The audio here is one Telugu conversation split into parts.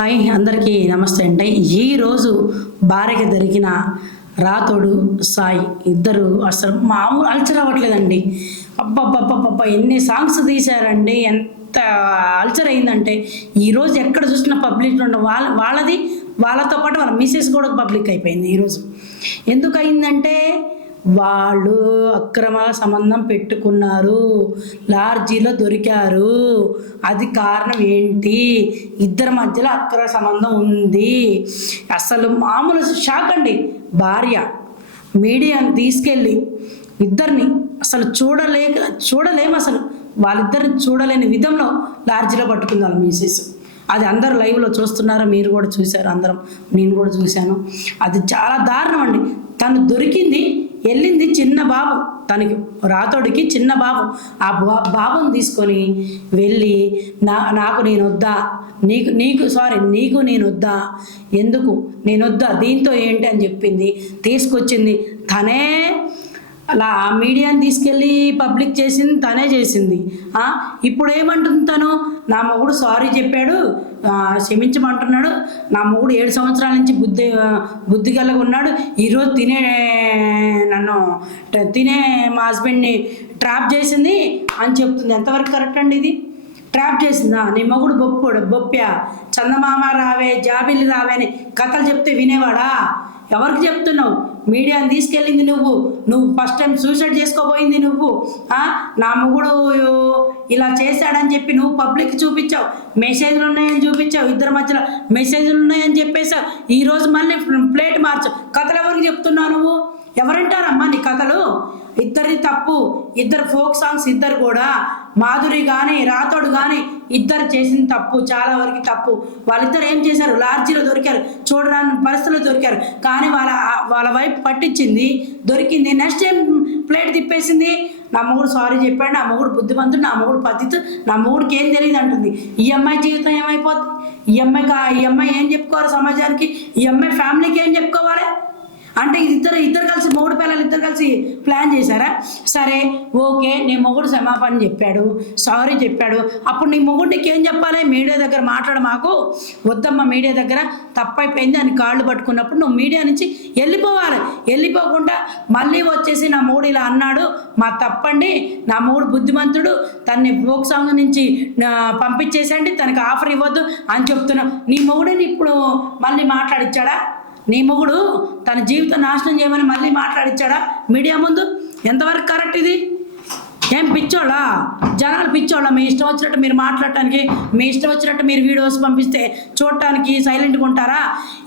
హాయ్ అందరికీ నమస్తే అండి. ఈరోజు భార్యకి జరిగిన రాతోడు సాయి ఇద్దరు అసలు మామూలు అల్చర్ అవ్వట్లేదండి. అబ్బబ్బబ్బబ్బబ్బా ఎన్ని సాంగ్స్ తీశారండి, ఎంత అల్చర్ అయిందంటే ఈరోజు ఎక్కడ చూసిన పబ్లిక్ ఉండ వాళ్ళతో పాటు వాళ్ళ మిస్సెస్ కూడా పబ్లిక్ అయిపోయింది. ఈరోజు ఎందుకు అయిందంటే వాళ్ళు అక్రమ సంబంధం పెట్టుకున్నారు, లాడ్జీలో దొరికారు. అది కారణం ఏంటి? ఇద్దరి మధ్యలో అక్రమ సంబంధం ఉంది. అసలు మామూలు షాక్ అండి. భార్య మీడియాని తీసుకెళ్ళి ఇద్దరిని అసలు చూడలేము, అసలు వాళ్ళిద్దరిని చూడలేని విధంలో లాడ్జీలో పట్టుకుంది వాళ్ళ మిసెస్. అది అందరూ లైవ్లో చూస్తున్నారు, మీరు కూడా చూశారు, అందరం నేను కూడా చూశాను. అది చాలా దారుణం అండి. తను దొరికింది, వెళ్ళింది చిన్న బాబు, తనకి రాతోడికి చిన్న బాబు. ఆ బాబుని తీసుకొని వెళ్ళి నాకు నేను వద్దా, నీకు నేను వద్దా, ఎందుకు నేను వద్దా, దీంతో ఏంటి అని చెప్పింది, తీసుకొచ్చింది తనే. అలా ఆ మీడియాని తీసుకెళ్ళి పబ్లిక్ చేసింది తనే చేసింది. ఇప్పుడు ఏమంటుంది తను, నా మొగుడు సారీ చెప్పాడు, క్షమించమంటున్నాడు, నా మొగుడు 7 సంవత్సరాల నుంచి బుద్ధి కలిగి ఉన్నాడు, ఈరోజు తినే మా హస్బెండ్ని ట్రాప్ చేసింది అని చెప్తుంది. ఎంతవరకు కరెక్ట్ అండి ఇది? ట్రాప్ చేసిందా? నీ మొగుడు బొప్పా, చందమామ రావే, జాబిల్లి రావే అని కథలు చెప్తే వినేవాడా? ఎవరికి చెప్తున్నావు? మీడియాని తీసుకెళ్ళింది నువ్వు ఫస్ట్ టైం సూసైడ్ చేసుకోబోయింది నువ్వు. నా మొగుడు ఇలా చేశాడని చెప్పి నువ్వు పబ్లిక్ చూపించావు, మెసేజ్లు ఉన్నాయని చూపించావు, ఇద్దరి మధ్యలో మెసేజ్లు ఉన్నాయని చెప్పేసావు. ఈరోజు మళ్ళీ ప్లేట్ మార్చావు. కథలు ఎవరికి చెప్తున్నావు నువ్వు? ఎవరంటారమ్మా నీ కథలు? ఇద్దరిది తప్పు. ఇద్దరు ఫోక్ సాంగ్స్ ఇద్దరు కూడా, మాధురి కానీ రాతోడు కానీ ఇద్దరు చేసిన తప్పు, చాలా వరకు తప్పు. వాళ్ళిద్దరు ఏం చేశారు? లాడ్జీలో దొరికారు, చూడరాని పరిస్థితుల్లో దొరికారు. కానీ వాళ్ళ వైపు పట్టించింది, దొరికింది. నెక్స్ట్ టైం ప్లేట్ తిప్పేసింది. నా మొగుడు సారీ చెప్పాడు, నా మొగుడు బుద్ధిమంతుడు, నా మొగుడు పద్ధతి, నా మొగుడికి ఏం తెలియదు అంటుంది. ఈ అమ్మాయి జీవితం ఏమైపోతుంది? ఈ అమ్మాయి ఏం చెప్పుకోవాలి సమాజానికి? ఈ అమ్మాయి ఫ్యామిలీకి ఏం చెప్పుకోవాలి? అంటే ఇద్దరు కలిసి, మొగుడు పిల్లలు ఇద్దరు కలిసి ప్లాన్ చేశారా? సరే ఓకే, నీ మొగుడు క్షమాపణ చెప్పాడు, సారీ చెప్పాడు, అప్పుడు నీ మొగుడు నీకేం చెప్పాలి? మీడియా దగ్గర మాట్లాడ, మాకు వద్దమ్మా మీడియా దగ్గర, తప్పైపోయింది అని కాళ్ళు పట్టుకున్నప్పుడు నువ్వు మీడియా నుంచి వెళ్ళిపోవాలి. వెళ్ళిపోకుండా మళ్ళీ వచ్చేసి నా మొగుడు ఇలా అన్నాడు, మా తప్పండి, నా మొగుడు బుద్ధిమంతుడు, తనని ఫోక్ సాంగ్ నుంచి పంపించేసండి, తనకి ఆఫర్ ఇవ్వద్దు అని చెప్తున్నావు. నీ మొగుడిని ఇప్పుడు మళ్ళీ మాట్లాడిచ్చాడా? నీ మొగుడు తన జీవితం నాశనం చేయమని మళ్ళీ మాట్లాడిచ్చాడా మీడియా ముందు? ఎంతవరకు కరెక్ట్ ఇది? ఏం పిచ్చోళ్ళా? జనాలు పిచ్చోళ్ళ? మీ ఇష్టం వచ్చినట్టు మీరు మాట్లాడటానికి, మీ ఇష్టం వచ్చినట్టు మీరు వీడియోస్ పంపిస్తే చూడటానికి సైలెంట్గా ఉంటారా?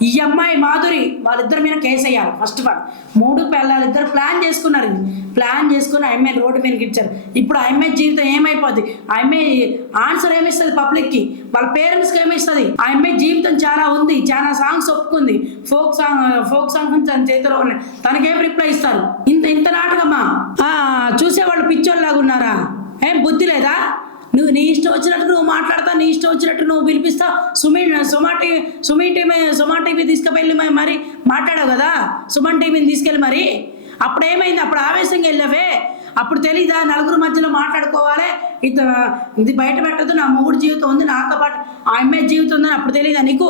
ఈ అమ్మాయి మాధురి వాళ్ళిద్దరి మీద కేసు వేయాలి. ఫస్ట్ ఆఫ్ ఆల్ 3 పిల్లలు ఇద్దరు ప్లాన్ చేసుకున్నారు. ప్లాన్ చేసుకుని ఆ అమ్మాయి రోడ్డు మీదకి ఇచ్చారు. ఇప్పుడు ఆ అమ్మాయి జీవితం ఏమైపోద్ది? ఆ అమ్మాయి ఆన్సర్ ఏమిస్తుంది పబ్లిక్కి? వాళ్ళ పేరెంట్స్కి ఏమిస్తుంది? ఆ అమ్మాయి జీవితం చాలా ఉంది, చాలా సాంగ్స్ ఒప్పుకుంది, ఫోక్ సాంగ్స్ తన చేతిలో ఉన్నాయి, తనకేం రిప్లై ఇస్తారు? ఇంత నాటకమా? చూసేవాళ్ళు పిచ్చోళ్ళలాగా ఉన్నారా? ఏం బుద్ధి లేదా? నువ్వు నీ ఇష్టం వచ్చినట్టు నువ్వు మాట్లాడతావు, నీ ఇష్టం వచ్చినట్టు నువ్వు పిలిపిస్తావు. సుమన్ టీవీ తీసుకువెళ్ళి మరి మాట్లాడావు కదా, సుమన్ టీవీని తీసుకెళ్ళి మరి. అప్పుడు ఏమైంది? అప్పుడు ఆవేశంగా వెళ్ళావే. అప్పుడు తెలీదా నలుగురు మధ్యలో మాట్లాడుకోవాలి, ఇది బయట పెట్టద్దు, నా మొగుడు జీవితం ఉంది, నాతో పాటు ఆ అమ్మాయి జీవితం ఉందని అప్పుడు తెలీదా నీకు?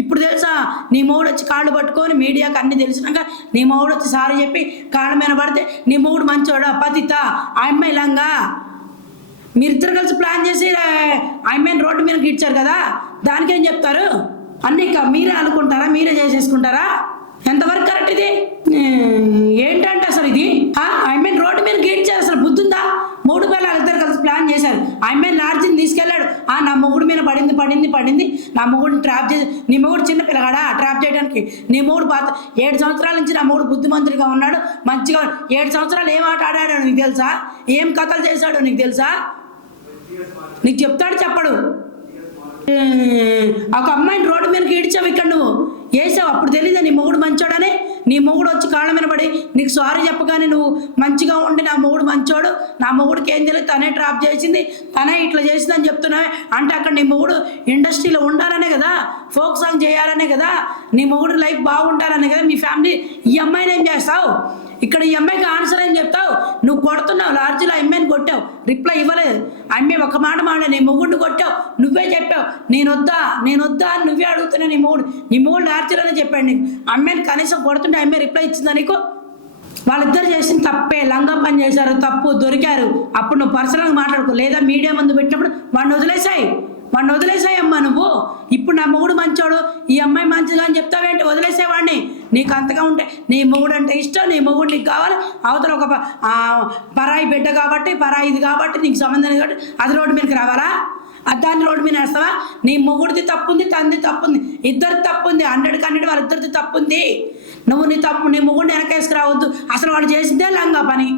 ఇప్పుడు తెలుసా? నీ మొగుడు వచ్చి కాళ్ళు పట్టుకొని మీడియాకి అన్ని తెలిసినాక నీ మొగుడు వచ్చి సారీ చెప్పి కాళ్ళ మీద పడితే నీ మొగుడు మంచోడా, పతిత, ఆ అమ్మాయి లంగా? మీరిద్దరు కలిసి ప్లాన్ చేసి ఆ అమ్మాయిని రోడ్డు మీద ఇచ్చారు కదా, దానికేం చెప్తారు? అన్నీ మీరే అనుకుంటారా? మీరే చేసేసుకుంటారా? ఎంతవరకు కరెక్ట్ ఇది? ఏంటంటే అసలు ఇది ఐమెన్ రోడ్డు మీద గీడ్చారు. అసలు బుద్ధుందా? 3 పిల్లలు ఇద్దరు కలిసి ప్లాన్ చేశారు. ఐమెన్ లాడ్జిని తీసుకెళ్ళాడు. నా మొగుడు మీద పడింది, నా మొగుడిని ట్రాప్ చేసి, నీ మొగుడు చిన్న పిల్లగాడా ట్రాప్ చేయడానికి? నీ మొగుడు 7 సంవత్సరాల నుంచి నా మొగుడు బుద్ధిమంతుడిగా ఉన్నాడు, మంచిగా 7 సంవత్సరాలు ఏం ఆట ఆడాడో నీకు తెలుసా? ఏం కథలు చేశాడో నీకు తెలుసా? నీకు చెప్తాడు చెప్పడు? ఒక అమ్మాయిని రోడ్డు మీదకి ఈడ్చావు, ఇక్కడ నువ్వు వేసావు. అప్పుడు తెలీదా నీ మొగుడు మంచోడని? నీ మొగుడు వచ్చి కాళ్ళ మీద పడి నీకు సారీ చెప్పగానే నువ్వు మంచిగా ఉండి నా మొగుడు మంచోడు, నా మొగుడికి ఏం తెలియదు, తనే డ్రాప్ చేసింది, తనే ఇట్లా చేసిందని చెప్తున్నావే అంటే అక్కడ నీ మొగుడు ఇండస్ట్రీలో ఉండాలనే కదా, ఫోక్ సాంగ్ చేయాలనే కదా, నీ మొగుడు లైఫ్ బాగుంటారనే కదా మీ ఫ్యామిలీ. ఈ అమ్మాయిని ఏం చేస్తావు? ఇక్కడ ఈ అమ్మాయికి ఆన్సర్ ఏం చెప్తావు? నువ్వు కొడుతున్నావు, లాడ్జిలో అమ్మాయిని కొట్టావు, రిప్లై ఇవ్వలేదు. అమ్మాయి ఒక మాట మాడే నీ మొగుడిని కొట్టావు, నువ్వే చెప్పావు నేను వద్దా అని నువ్వే అడుగుతున్నా. నీ మొగుడు లాడ్జిలోనే చెప్పాడు నీకు. అమ్మాయిని కనీసం కొడుతుంటే అమ్మాయి రిప్లై ఇచ్చిందా నీకు? వాళ్ళిద్దరు చేసిన తప్పే, లంగం పని చేశారు, తప్పు, దొరికారు. అప్పుడు నువ్వు పర్సనల్గా మాట్లాడుకో, లేదా మీడియా ముందు పెట్టినప్పుడు వాడిని వదిలేసాయి అమ్మా నువ్వు. ఇప్పుడు నా మొగుడు మంచోడు, ఈ అమ్మాయి మంచిగా అని చెప్తావేంటి? వదిలేసేవాడిని. నీకు అంతగా ఉంటే నీ మొగుడు అంటే ఇష్టం, నీ మొగుడు నీకు కావాలి, అవతల ఒక పరాయి బిడ్డ కాబట్టి, పరాయిది కాబట్టి, నీకు సంబంధం లేదు కాబట్టి అది రోడ్డు మీదకి రావాలా? దాన్ని రోడ్డు మీద వేస్తావా? నీ మొగుడిది తప్పుంది, తనది తప్పుంది, ఇద్దరిది తప్పుంది, 100 వాళ్ళిద్దరిది తప్పుంది. నువ్వు నీ మొగుడిని వెనకేసుకు రావద్దు. అసలు వాళ్ళు చేసిందే లంగా పని,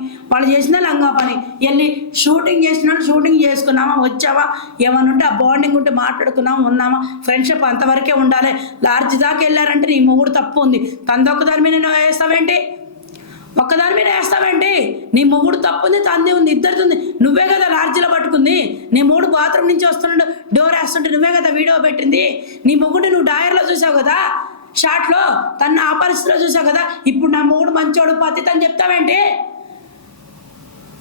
వెళ్ళి షూటింగ్ చేసుకున్నామా, వచ్చావా, ఏమన్నా ఉంటే ఆ బాండింగ్ ఉంటే మాట్లాడుకున్నామా, ఉన్నామా, ఫ్రెండ్షిప్ అంతవరకే ఉండాలి. లాడ్జ్ దాకా వెళ్ళారంటే నీ మొగుడు తప్పు ఉంది, ఒక్కదాని మీద వేస్తావేంటి? నీ మొగుడు తప్పుంది, తంది ఉంది, ఇద్దరిది ఉంది. నువ్వే కదా లాడ్జిలో పట్టుకుంది. నీ మొగుడు బాత్రూమ్ నుంచి వస్తున్నాడు, డోర్ వేస్తుంటే నువ్వే కదా వీడియో పెట్టింది. నీ మొగుడిని నువ్వు డైర్లో చూసావు కదా, షార్ట్లో తన ఆ పరిస్థితిలో చూసావు కదా. ఇప్పుడు నా మొగుడు మంచోడు పతిత అని చెప్తావేంటి?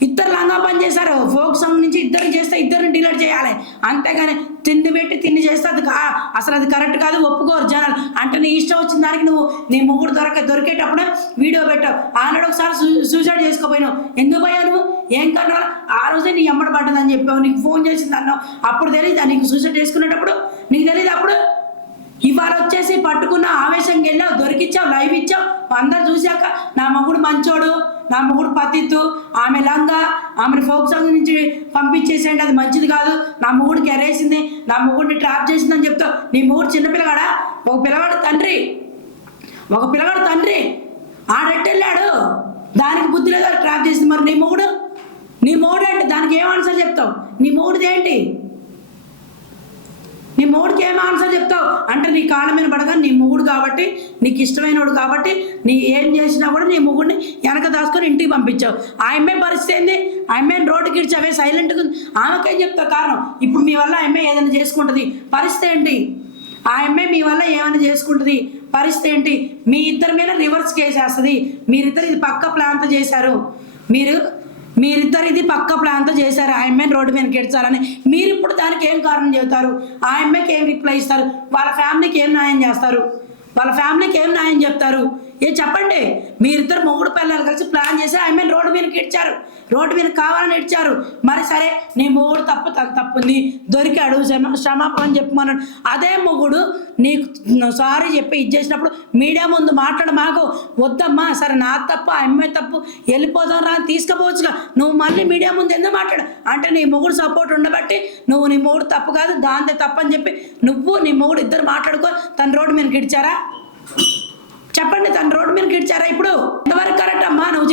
ఇద్దరు లంగా పని చేశారు, ఫోక్ సాంగ్ నుంచి ఇద్దరు చేస్తే ఇద్దరిని డిలీట్ చేయాలి, అంతేగాని తిండి చేస్తే అది అసలు అది కరెక్ట్ కాదు, ఒప్పుకోరు జనాలు. అంటే నీ ఇష్టం వచ్చిన దానికి నువ్వు నీ మొగుడు దొరికేటప్పుడు వీడియో పెట్టావు. ఆనాడు ఒకసారి సూసైడ్ చేసుకోపోయినావు. ఎందుకు పోయావు నువ్వు? ఏం కన్నా ఆ రోజే నీ ఎమ్మడ పడ్డదని చెప్పావు, నీకు ఫోన్ చేసింది అన్నావు. అప్పుడు తెలియదు నీకు సూసైడ్ చేసుకునేటప్పుడు? నీకు తెలియదు అప్పుడు? ఇవాళ వచ్చేసి పట్టుకున్న ఆవేశంకి వెళ్ళావు, దొరికిచ్చావు, లైవ్ ఇచ్చావు. అందరు చూశాక నా మొగుడు మంచోడు, నా మొగుడు పతిత్తు, ఆమె లంగా, ఆమెను ఫోక్ సాంగ్ నుంచి పంపించేసేయండి, అది మంచిది కాదు, నా మొగుడికి ఎరేసింది, నా మొగుడిని ట్రాప్ చేసిందని చెప్తావు. నీ మొగుడు చిన్నపిల్లగాడా? ఒక పిల్లగాడు తండ్రి ఆడెట్టెళ్ళాడు, దానికి బుద్ధి లేదు, ట్రాప్ చేసింది. మరి నీ మొగుడు అంటే దానికి ఏం ఆన్సర్ చెప్తావు? నీ మొగుడిది ఏంటి? నీ మొగుడికి ఏం ఆన్సర్ చెప్తావు? అంటే నీ కాళ్ళ మీద పడగా నీ మొగుడు కాబట్టి, నీకు ఇష్టమైనవాడు కాబట్టి, నీ ఏం చేసినా కూడా నీ మొగుడిని వెనక దాచుకొని ఇంటికి పంపించావు. ఆ అమ్మాయి పరిస్థితి ఏంది? ఆ అమ్మాయిని రోడ్డుకి ఇడ్చి అవే సైలెంట్గా ఆమెకేం చెప్తావు కారణం? ఇప్పుడు మీ వల్ల ఆ అమ్మాయి ఏదైనా చేసుకుంటుంది, పరిస్థితి ఏంటి? ఆ అమ్మాయి మీ వల్ల ఏమైనా చేసుకుంటుంది, పరిస్థితి ఏంటి? మీ ఇద్దరి మీద రివర్స్ కేసు వేస్తుంది. మీరిద్దరు ఇది పక్క ప్లాన్తో చేశారు, మీరిద్దరు ఇది పక్క ప్లాన్తో చేశారు. ఆ అమ్మాయిని రోడ్డు మీద కెడ్చాలని. మీరు ఇప్పుడు దానికి ఏం కారణం చెబుతారు? ఆ అమ్మాయికి ఏం రిప్లై ఇస్తారు? వాళ్ళ ఫ్యామిలీకి ఏం న్యాయం చేస్తారు? వాళ్ళ ఫ్యామిలీకి ఏం న్యాయం చెప్తారు? చెప్పండి. మీరిద్దరు మొగుడు పిల్లలు కలిసి ప్లాన్ చేసి ఆ అమ్మాయిని రోడ్డు మీదకి ఇడ్చారు, రోడ్డు మీద కావాలని ఇడ్చారు. మరి సరే, నీ మొగుడు తప్పు, తన తప్పుంది, దొరికాడు, క్షమాపణ చెప్పమన్నాడు. అదే మొగుడు నీకు సారీ చెప్పి ఇచ్చేసినప్పుడు మీడియా ముందు మాకు వద్దమ్మా, సరే నా తప్పు, ఆ అమ్మాయి తప్పు, వెళ్ళిపోదాం రా అని తీసుకుపోవచ్చుగా. నువ్వు మళ్ళీ మీడియా ముందు ఎందుకు మాట్లాడు? అంటే నీ మొగుడు సపోర్ట్ ఉండబట్టి నువ్వు నీ మొగుడు తప్పు కాదు, దాంతో తప్పు అని చెప్పి నువ్వు నీ మొగుడు ఇద్దరు మాట్లాడుకో తన రోడ్డు మీదకి ఇడ్చారా? చెప్పండి, తన రోడ్డు మీదకి ఇడ్చారా? ఇప్పుడు ఎంతవరకు కరెక్ట్ అమ్మా నువ్వు